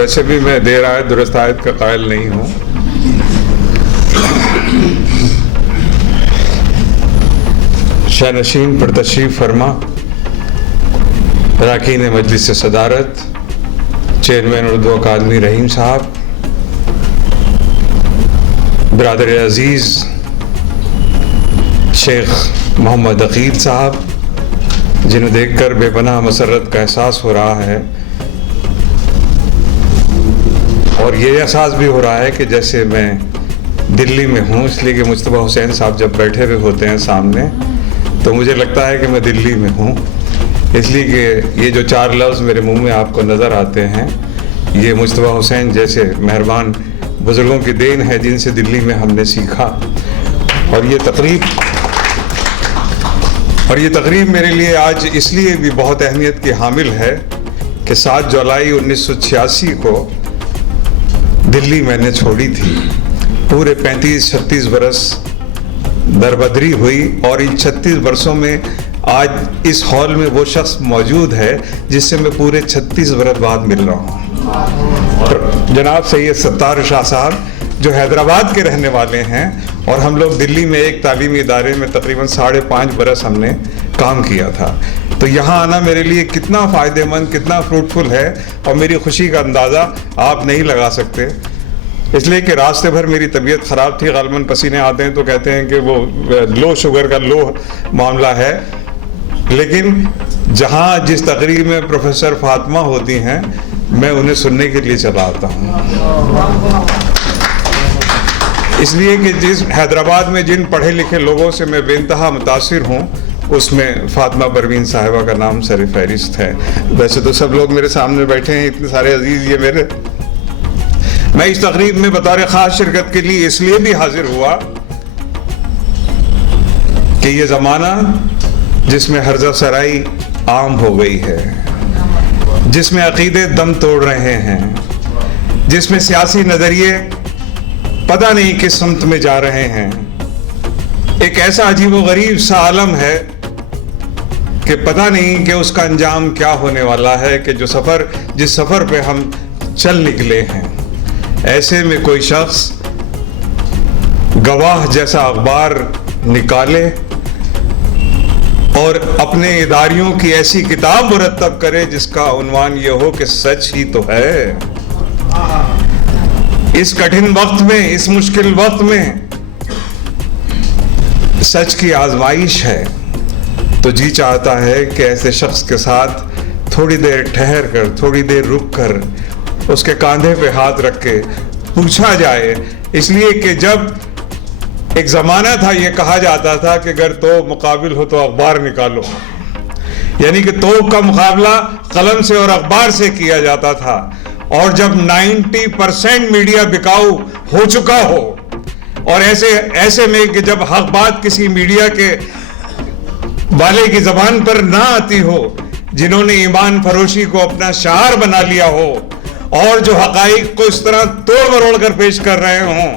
वैसे भी मैं देर आयत दुरुस्त आयत का कायल नहीं हूँ। शाहनशीन पर तशरीफ़ फरमा, अरकान मजलिस सदारत, चेयरमैन उर्दू अकादमी रहीम साहब, ब्रादर अजीज़ शेख मोहम्मद अकील साहब, जिन्हें देखकर बेपनाह मसरत का एहसास हो रहा है, और ये एहसास भी हो रहा है कि जैसे मैं दिल्ली में हूँ, इसलिए कि मुस्तफ़ा हुसैन साहब जब बैठे हुए होते हैं सामने तो मुझे लगता है कि मैं दिल्ली में हूँ, इसलिए कि ये जो चार लफ्ज़ मेरे मुंह में आपको नज़र आते हैं, ये मुस्तफ़ा हुसैन जैसे मेहरबान बुज़ुर्गों की देन है जिनसे दिल्ली में हमने सीखा। और ये तकरीब मेरे लिए आज इसलिए भी बहुत अहमियत की हामिल है कि 7 जुलाई 1986 को दिल्ली मैंने छोड़ी थी। पूरे 35-36 बरस दरबदरी हुई, और इन 36 बरसों में आज इस हॉल में वो शख्स मौजूद है जिससे मैं पूरे 36 बरस बाद मिल रहा हूँ। जनाब सैयद सत्तार शाह साहब, जो हैदराबाद के रहने वाले हैं, और हम लोग दिल्ली में एक तालीमी इदारे में तकरीबन 5.5 बरस हमने काम किया था। तो यहाँ आना मेरे लिए कितना फ़ायदेमंद, कितना फ्रूटफुल है, और मेरी खुशी का अंदाज़ा आप नहीं लगा सकते। इसलिए कि रास्ते भर मेरी तबीयत ख़राब थी, ग़ालिबन पसीने आते हैं तो कहते हैं कि वो लो शुगर का लो मामला है। लेकिन जहाँ जिस तकरीर में प्रोफेसर फातिमा होती हैं, मैं उन्हें सुनने के लिए चला आता हूँ, इसलिए कि जिस हैदराबाद में जिन पढ़े लिखे लोगों से मैं बेइंतहा मुतासिर हूँ, उसमें फातिमा परवीन साहिबा का नाम सर फहरिस्त है। वैसे तो सब लोग मेरे सामने बैठे हैं, इतने सारे अजीज़ ये मेरे। मैं इस तकरीब में बतौर ख़ास शिरकत के लिए इसलिए भी हाजिर हुआ कि ये ज़माना जिसमें हर्जा सराई आम हो गई है, जिसमें अक़ीदे दम तोड़ रहे हैं, जिसमें सियासी नज़रिए पता नहीं किस समत में जा रहे हैं, एक ऐसा अजीब व गरीब सा आलम है कि पता नहीं कि उसका अंजाम क्या होने वाला है, कि जिस सफ़र पे हम चल निकले हैं, ऐसे में कोई शख्स गवाह जैसा अखबार निकाले और अपने इदारियों की ऐसी किताब मुरतब करे जिसका उन्वान ये हो कि सच ही तो है। इस कठिन वक्त में, इस मुश्किल वक्त में सच की आजमाइश है, तो जी चाहता है कि ऐसे शख्स के साथ थोड़ी देर ठहर कर, थोड़ी देर रुक कर, उसके कांधे पे हाथ रख के पूछा जाए। इसलिए कि जब एक ज़माना था ये कहा जाता था कि अगर तो मुकाबिल हो तो अखबार निकालो, यानी कि तोप का मुकाबला कलम से और अखबार से किया जाता था। और जब 90% मीडिया बिकाऊ हो चुका हो, और ऐसे में कि जब हक बात किसी मीडिया के वाले की ज़बान पर ना आती हो, जिन्होंने ईमान फरोशी को अपना शार बना लिया हो, और जो हकाइक को इस तरह तोड़ मरोड़ कर पेश कर रहे हों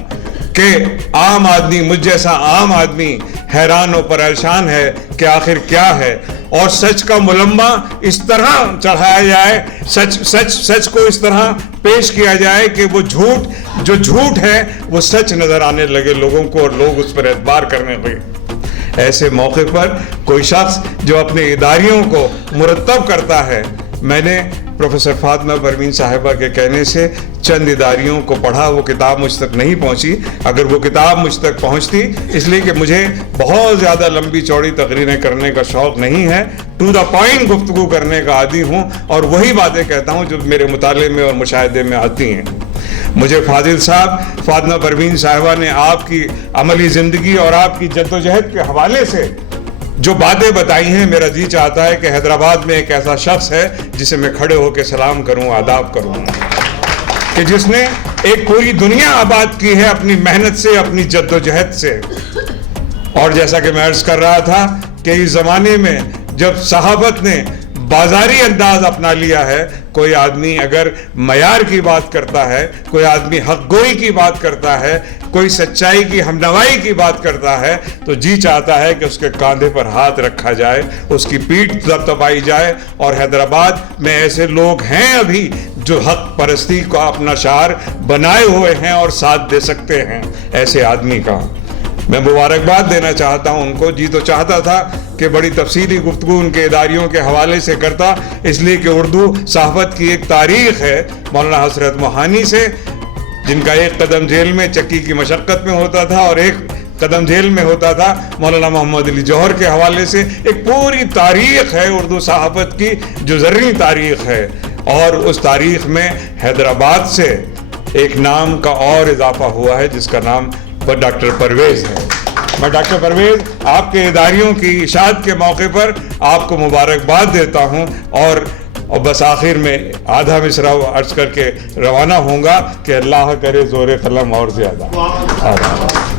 कि आम आदमी, मुझ जैसा आम आदमी हैरान और परेशान है कि आखिर क्या है, और सच का मुलम्मा इस तरह चढ़ाया जाए, सच को इस तरह पेश किया जाए कि वो जो झूठ है वो सच नजर आने लगे लोगों को, और लोग उस पर एतबार करने लगे। ऐसे मौके पर कोई शख्स जो अपने इदारियों को मुरतब करता है, मैंने प्रोफेसर फातिमा परवीन साहिबा के कहने से चंद इदारियों को पढ़ा, वो किताब मुझ तक नहीं पहुंची। अगर वो किताब मुझ तक पहुंचती, इसलिए कि मुझे बहुत ज़्यादा लंबी चौड़ी तकरीरें करने का शौक़ नहीं है, टू द पॉइंट गुफ्तगू करने का आदी हूँ, और वही बातें कहता हूँ जो मेरे मुताले में और मुशाहिदे में आती हैं। मुझे फाजिल साहब, फातिमा परवीन साहिबा ने आपकी अमली ज़िंदगी और आपकी जद्दोजहद के हवाले से जो बातें बताई हैं, मेरा जी चाहता है कि हैदराबाद में एक ऐसा शख्स है जिसे मैं खड़े होकर सलाम करूं, आदाब करूं, कि जिसने एक पूरी दुनिया आबाद की है अपनी मेहनत से, अपनी जद्दोजहद से। और जैसा कि मैं अर्ज कर रहा था कि इस ज़माने में जब सहाबत ने बाजारी अंदाज अपना लिया है, कोई आदमी अगर मयार की बात करता है, कोई आदमी हक गोई की बात करता है, कोई सच्चाई की हमनवाई की बात करता है, तो जी चाहता है कि उसके कांधे पर हाथ रखा जाए, उसकी पीठ दबदबाई जाए। और हैदराबाद में ऐसे लोग हैं अभी جو حق پرستی کو اپنا شعار بنائے ہوئے ہیں اور ساتھ دے سکتے ہیں ایسے آدمی کا میں مبارکباد دینا چاہتا ہوں ان کو. جی تو چاہتا تھا کہ بڑی تفصیلی گفتگو ان کے اداریوں کے حوالے سے کرتا، اس لیے کہ اردو صحافت کی ایک تاریخ ہے مولانا حسرت موہانی سے، جن کا ایک قدم جیل میں چکی کی مشقت میں ہوتا تھا اور ایک قدم جیل میں ہوتا تھا مولانا محمد علی جوہر کے حوالے سے. ایک پوری تاریخ ہے اردو صحافت کی جو زرعی تاریخ ہے، اور اس تاریخ میں حیدرآباد سے ایک نام کا اور اضافہ ہوا ہے جس کا نام ڈاکٹر پرویز ہے. میں ڈاکٹر پرویز آپ کے اداریوں کی اشاعت کے موقع پر آپ کو مبارکباد دیتا ہوں، اور بس آخر میں آدھا مصرع عرض کر کے روانہ ہوں گا کہ اللہ کرے زور قلم اور زیادہ.